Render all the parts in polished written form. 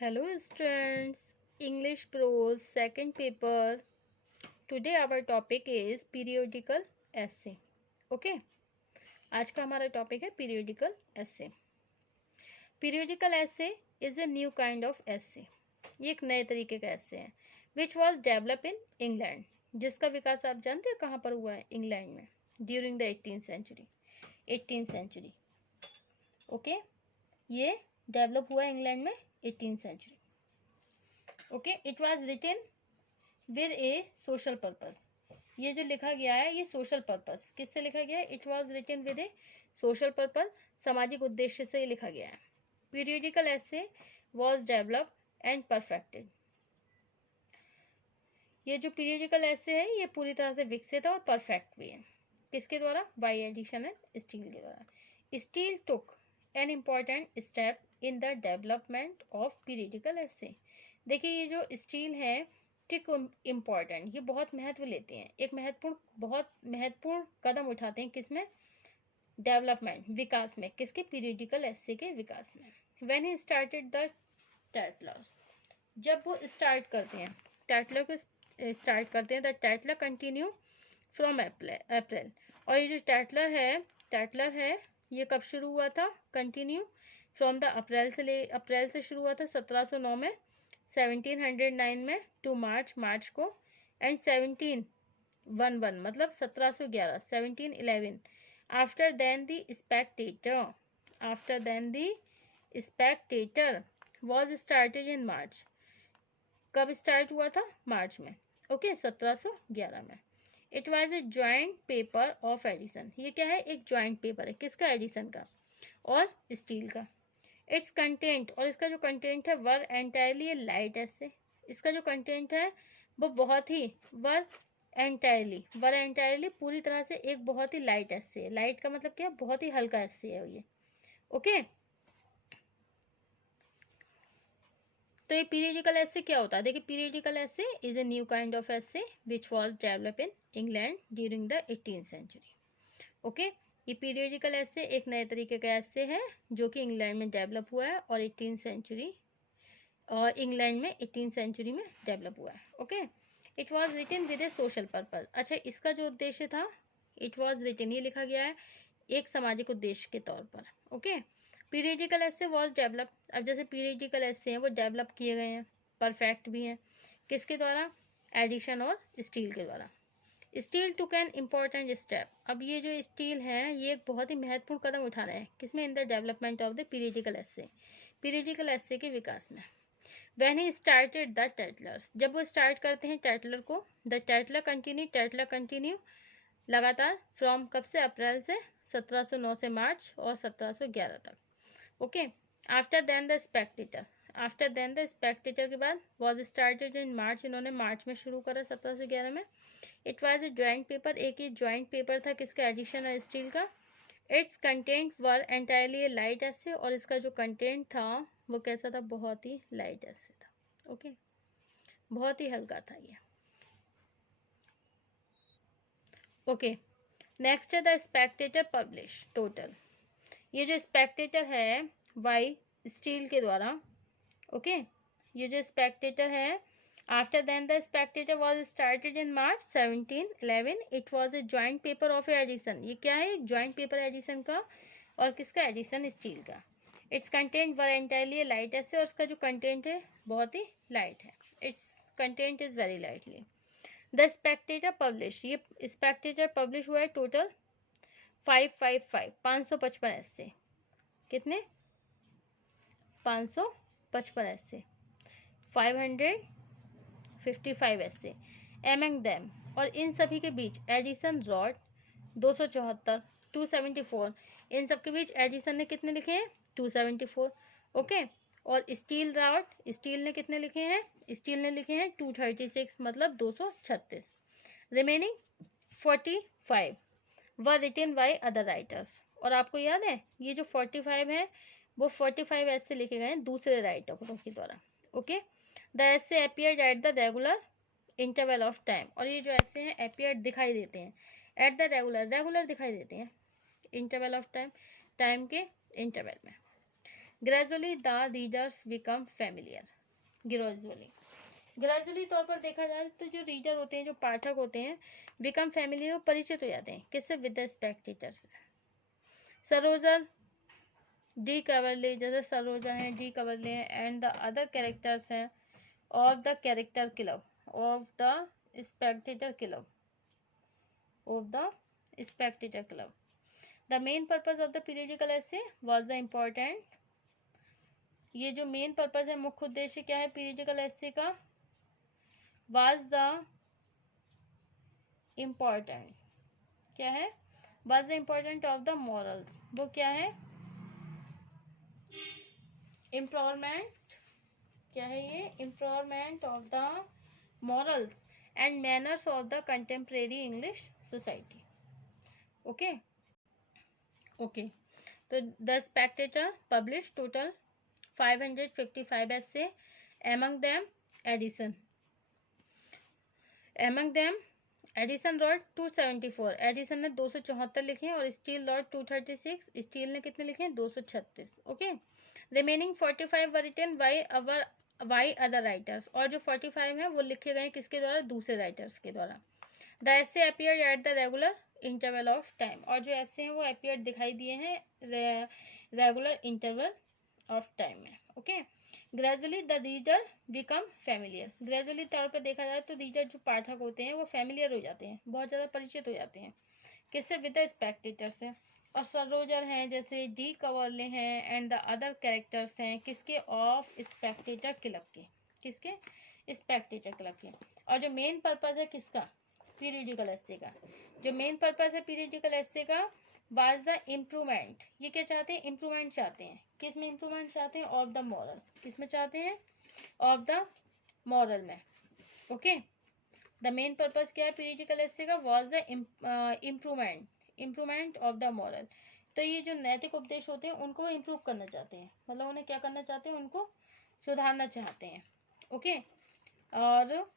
Hello students, English Prose second paper. Today our topic is periodical essay. Okay, आज का हमारा topic है periodical essay. Periodical essay is a new kind of essay. ये एक नए तरीके का essay है which was developed in England. जिसका विकास आप जानते हैं कहाँ पर हुआ है? इंग्लैंड में during the 18th century. Okay, ये डेवलप हुआ है इंग्लैंड में 18th century. Okay, it was written with a social purpose. ये जो लिखा गया है ये सोशल पर्पज किससे लिखा गया है? It was written with a social purpose, सामाजिक उद्देश्य से लिखा गया है. Periodical essay was developed and perfected. ये जो पीरियडिकल एसे है ये पूरी तरह से विकसित है और परफेक्ट भी है. किसके द्वारा? बाय एडिशन एंड स्टील के द्वारा. Steele took an important step in the development of periodical essay. देखिए ये जो स्टील है ठीक इम्पॉर्टेंट, ये बहुत महत्व लेते हैं, एक बहुत महत्वपूर्ण कदम उठाते हैं किसमें? डेवलपमेंट, विकास में. किसके? पीरियडिकल एसे के विकास में. व्हेन ही स्टार्टेड द टैटलर, जब वो स्टार्ट करते हैं टैटलर को स्टार्ट करते हैं. The Tatler continue from April. और ये जो टैटलर है ये कब शुरू हुआ था? कंटिन्यू फ्रॉम द अप्रैल से शुरू हुआ था 1709 में, 1709 में टू मार्च को, एंड 1711 मतलब 1711, 1711. After then the Spectator was started in March. कब स्टार्ट हुआ था? मार्च में. ओके, 1711 में. It was a joint paper of Addison. ये क्या है? एक ज्वाइंट पेपर है. किसका? एडिसन का और स्टील का. इट्स कंटेंट, और इसका जो कंटेंट है वर एंटायरली लाइट एसे. इसका जो कंटेंट है वो बहुत ही वर एंटायरली पूरी तरह से एक बहुत ही लाइट एसे है. लाइट का मतलब क्या? बहुत ही हल्का एसे है ये. ओके, तो ये पीरियडिकल एसे क्या होता है? देखिए, periodical essay is a new kind of essay which was develop in England during the 18th century. Okay, ये पीरियडिकल एसे एक नए तरीके का एसे है जो कि इंग्लैंड में डेवलप हुआ है और 18th सेंचुरी और इंग्लैंड में 18th सेंचुरी में डेवलप हुआ है. Okay, it was written with a social purpose. अच्छा, इसका जो उद्देश्य था, इट वॉज रिटन, ये लिखा गया है एक सामाजिक उद्देश्य के तौर पर. Okay, periodical essay was develop. अब जैसे पीरियडिकल एसे हैं वो डेवलप किए गए हैं, परफेक्ट भी हैं. किसके द्वारा? एडिशन और स्टील के द्वारा. Steele took an important step. अब ये जो स्टील है ये एक बहुत ही महत्वपूर्ण कदम उठा रहे हैं. किसमें? In the development of the periodical essay, periodical essay के विकास में. When he started the Tatlers, जब वो स्टार्ट करते हैं टैटलर को. द टैटलर कंटिन्यू लगातार फ्रॉम कब से? अप्रैल से, 1709 से मार्च और 1711 तक. Okay, after then the Spectator के बाद वॉज स्टार्टेड इन मार्च. इन्होंने मार्च में शुरू करा 1711 में. It was a joint paper, एक ही ज्वाइंट पेपर था. किसका? एडिशन और स्टील का. Its content were entirely light essay, और इसका जो कंटेंट था वो कैसा था? बहुत ही लाइट एसे था. ओके, बहुत ही हल्का था ये. ओके, नेक्स्ट है द स्पेक्टेटर पब्लिश टोटल. ये जो स्पेक्टेटर है बाय स्टील के द्वारा. ओके, ये जो स्पेक्टेटर है, after then the Spectator was started in March 1711. It was a joint paper of Addison. ये क्या है? ज्वाइंट पेपर एडिसन का और किसका? एडिसन स्टील का. Its content were entirely light essay, और उसका जो कंटेंट है बहुत ही लाइट है. Its content is very lightly. The Spectator publish, ये स्पेक्टेटर पब्लिश हुआ है टोटल 555 ऐसे. कितने? 555 ऐसे, 555 ऐसे. एमंग देम, और इन सभी के बीच एडिसन रॉड 274, 274. इन सब के बीच एडिसन ने कितने लिखे हैं? 274. ओके, और स्टील ने कितने लिखे हैं? स्टील ने लिखे हैं 236 मतलब 236. Remaining 45 were written by other writers. और आपको याद है ये जो 45 है वो 45 ऐसे लिखे गए हैं दूसरे राइटरों के द्वारा. ओके, द ऐसे appeared at the regular interval of time. और ये जो ऐसे हैं अपीयर्ड दिखाई देते हैं एट द रेगुलर दिखाई देते हैं इंटरवल ऑफ टाइम के इंटरवल में. Gradually the readers become familiar. Gradually तौर पर देखा जाए तो जो रीडर होते हैं, जो पाठक होते हैं, बिकम फेमिलियर, परिचित हो जाते हैं किससे? With the spectators. Sir Roger, de Coverley, जैसे सरोजर हैं, डी कवर्ले हैं, एंड द अदर कैरेक्टर्स हैं of the character club of the spectator club of the spectator club. The main purpose of the periodical essay was the important. ये जो main purpose है, मुख्य उद्देश्य क्या है पीरियडिकल एसे का? वाज द इम्पोर्टेंट, क्या है? Was the important of the morals, वो क्या है? इम्प्रूवमेंट, क्या है ये? Improvement of the morals and manners of the contemporary English society. Okay okay, तो the Spectator publish total 555 essay, among them Edison. Addison wrote 274, Addison ने 274 लिखे हैं, और स्टील रॉड 236, स्टील ने कितने लिखे हैं? 236। Okay, remaining 45 were written by other writers, और जो 45 हैं वो लिखे गए किसके द्वारा? दूसरे राइटर्स के द्वारा। The essay appeared at the regular interval of time, और जो एसे हैं वो अपीयर्ड दिखाई दिए हैं रेगुलर इंटरवल ऑफ टाइम में। Okay, gradually the reader become familiar, gradually तौर पर देखा जाए तो रीडर जो पाठक होते हैं वो फेमिलियर हो जाते हैं, बहुत ज़्यादा परिचित हो जाते हैं किससे? विद द स्पेक्टेटर से। और सरोजर हैं, जैसे डी कवर्ले हैं, एंड द अदर कैरेक्टर्स हैं किसके? ऑफ स्पेक्टेटर क्लब के, किसके? स्पेक्टेटर क्लब के। और जो मेन पर्पज है किसका? पीरियडिकल एसे का, जो मेन पर्पज है पीरियडिकल एसे का वाज द इम्प्रूवमेंट, ये क्या चाहते हैं? इम्प्रूवमेंट चाहते हैं, किस में इम्प्रूवमेंट चाहते हैं? ऑफ द मॉरल, किस में चाहते हैं? ऑफ द मॉरल में। ओके, द मेन पर्पज क्या है पीरियडिकल एसे का? Was the improvement of the moral. तो ये जो नैतिक उपदेश होते हैं उनको वो इम्प्रूव करना चाहते हैं, मतलब उन्हें क्या करना चाहते हैं? उनको सुधारना चाहते हैं। ओके, और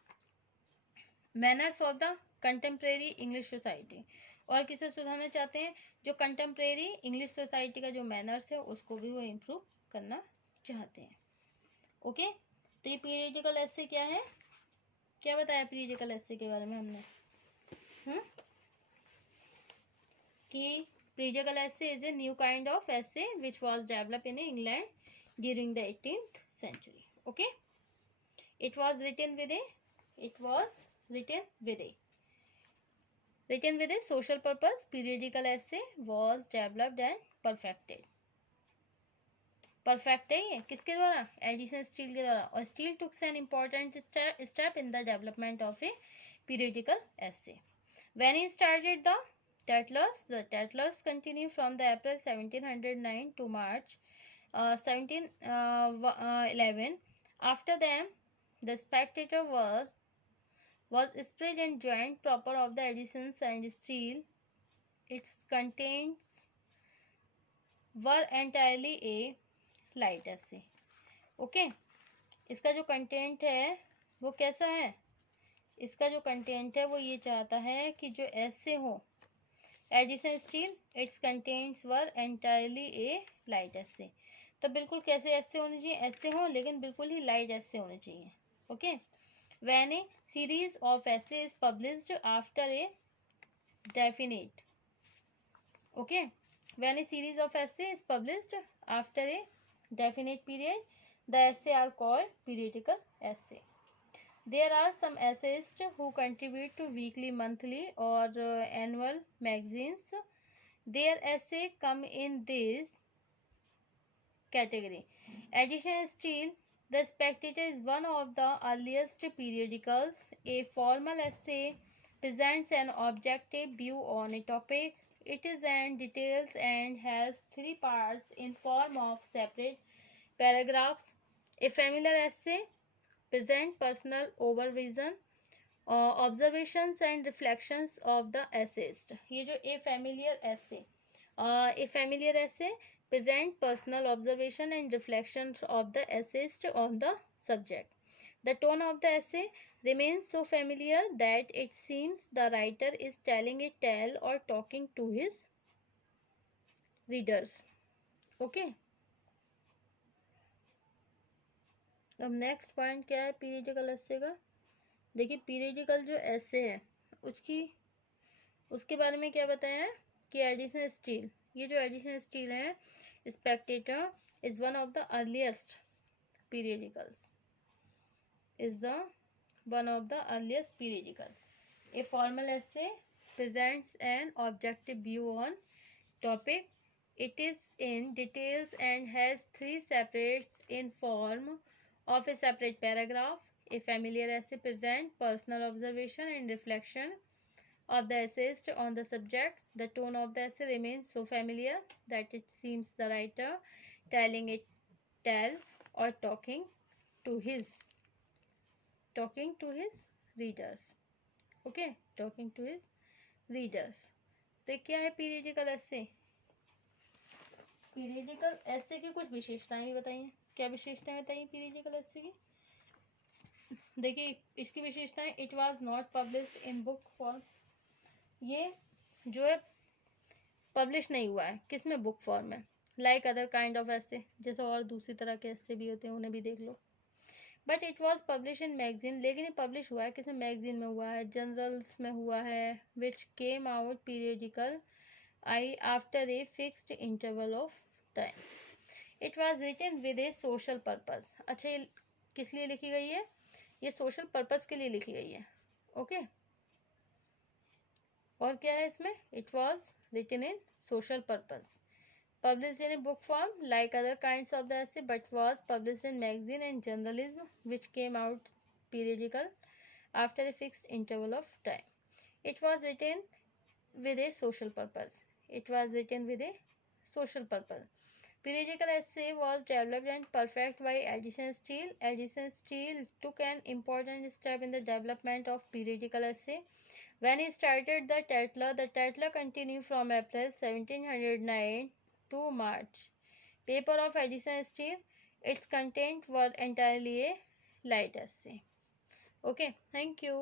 manners of the contemporary English society, और किसे सुधारना चाहते हैं? जो कंटेम्प्रेरी इंग्लिश सोसाइटी का जो मैनर्स है उसको भी वो इम्प्रूव करना चाहते हैं। ओके, तो ये पीरियडिकल एसे क्या है? क्या बताया पीरियडिकल एसे के बारे में हमने? कि periodical essay is a new kind of essay which was developed in England during the 18th century. Okay, it was written with a social purpose. Periodical essay was developed and perfected है ये किसके द्वारा? Edison steel के द्वारा। और steel took an important step in the development of a periodical essay. When he started the Tattlers continue from the April 1709 to March 1711. After them, the Spectator was spread and joint proper of the Edisons and Steel. Its contents were entirely a light essay. Okay, इसका जो content है वो कैसा है? इसका जो content है वो ये चाहता है कि जो ऐसे हो Edison steel, it's contents were entirely A light ऐसे। तो बिल्कुल कैसे ऐसे होने चाहिए? ऐसे हो, लेकिन बिल्कुल ही लाइट ऐसे होने चाहिए। Okay, when a series of essays is published after a definite, okay, when a series of essays is published after a definite period, the essay are called periodical essay. There are some essayists who contribute to weekly, monthly or annual magazines. Their essay come in this category. Edition Steel, The Spectator is one of the earliest periodicals. A formal essay presents an objective view on a topic. It is in details and has 3 parts in form of separate paragraphs. A familiar essay present personal overvision, observations and reflections of the essayist. ये जो a familiar essay present personal observation and reflections of the essayist on the subject. The tone of the essay remains so familiar that it seems the writer is telling a tale or talking to his readers. Okay. अब next point क्या है periodical एसे का। देखिए periodical जो एसे है उसके बारे में क्या बताया है कि एडिसन स्टील, ये जो एडिसन स्टील है, Spectator is one of the earliest periodicals, is the one of the earliest periodical. A formal essay presents an objective view on topic. It is in details and has three separates in form of a separate paragraph. A familiar essay presents personal observation and reflection of the essayist on the subject. The tone of the essay remains so familiar that it seems the writer telling it tell or to his talking to his readers. Okay, talking to his readers. तो क्या है periodical essay. Periodical एसे की कुछ विशेषताएं भी बताइए। क्या विशेषताएं बताइए पीरियडिकल एसे की। देखिए इसकी विशेषताएं, it was not published in book form, ये जो है पब्लिश नहीं हुआ है किस में, बुक फॉर्म में। लाइक अदर काइंड ऑफ एसे, जैसे और दूसरी तरह के एसे भी होते हैं उन्हें भी देख लो। But it was publish in magazine, लेकिन ये पब्लिश हुआ है किसमें, मैगजीन में हुआ है, जर्नल्स में हुआ है, which came out periodical I after a fixed interval of time. It was written with a social purpose. अच्छा ये किस लिए लिखी गई है, ये सोशल पर्पज के लिए लिखी गई है। ओके और क्या है इसमें, it was written in social purpose, published in a book form like other kinds of the essay, but was published in magazine and journalism which came out periodical after a fixed interval of time. It was written with a social purpose. It was written with a social purpose. Periodical essay was developed and perfected by Edison Steele. Edison Steele took an important step in the development of periodical essay. When he started the Tatler continued from April 1709 to March. Paper of Edison Steele. Its content were entirely a light essay. Okay, thank you.